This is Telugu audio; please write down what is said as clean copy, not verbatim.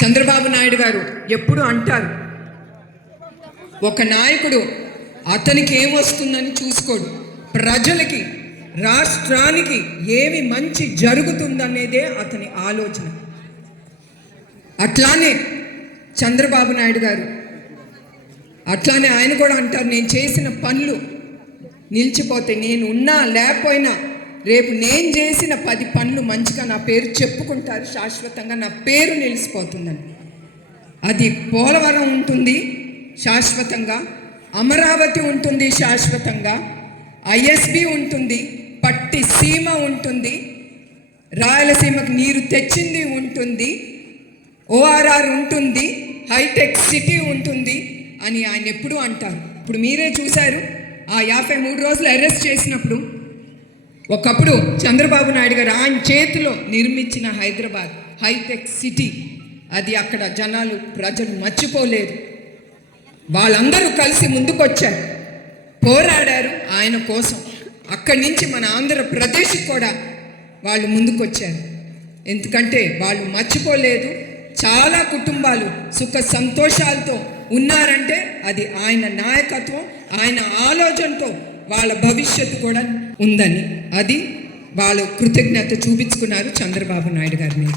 చంద్రబాబు నాయుడు గారు ఎప్పుడు అంటారు, ఒక నాయకుడు అతనికి ఏమొస్తుందని చూసుకోడు, ప్రజలకి రాష్ట్రానికి ఏమి మంచి జరుగుతుందనేదే అతని ఆలోచన. అట్లానే చంద్రబాబు నాయుడు గారు అట్లానే ఆయన కూడా అంటారు, నేను చేసిన పనులు నిలిచిపోతే, నేను ఉన్నా లేకపోయినా రేపు నేను చేసిన 10 పనులు మంచిగా నా పేరు చెప్పుకుంటారు, శాశ్వతంగా నా పేరు నిలిచిపోతుందని. అది పోలవరం ఉంటుంది శాశ్వతంగా, అమరావతి ఉంటుంది శాశ్వతంగా, ఐఎస్బి ఉంటుంది, పట్టి సీమ ఉంటుంది, రాయలసీమకు నీరు తెచ్చింది ఉంటుంది, ఓఆర్ఆర్ ఉంటుంది, హైటెక్ సిటీ ఉంటుంది అని ఆయన ఎప్పుడూ అంటారు. ఇప్పుడు మీరే చూశారు, ఆ 53 రోజులు అరెస్ట్ చేసినప్పుడు ఒకప్పుడు చంద్రబాబు నాయుడు గారు ఆయన చేతిలో నిర్మించిన హైదరాబాద్ హైటెక్ సిటీ, అది అక్కడ ప్రజలు మర్చిపోలేదు. వాళ్ళందరూ కలిసి ముందుకొచ్చారు, పోరాడారు ఆయన కోసం. అక్కడి నుంచి మన ఆంధ్రప్రదేశ్ కూడా వాళ్ళు ముందుకొచ్చారు. ఎందుకంటే వాళ్ళు మర్చిపోలేదు. చాలా కుటుంబాలు సుఖ సంతోషాలతో ఉన్నారంటే అది ఆయన నాయకత్వం, ఆయన ఆలోచనతో వాళ్ళ భవిష్యత్తు కూడా ఉందని, అది వాళ్ళు కృతజ్ఞత చూపించుకున్నారు చంద్రబాబు నాయుడు గారి మీద.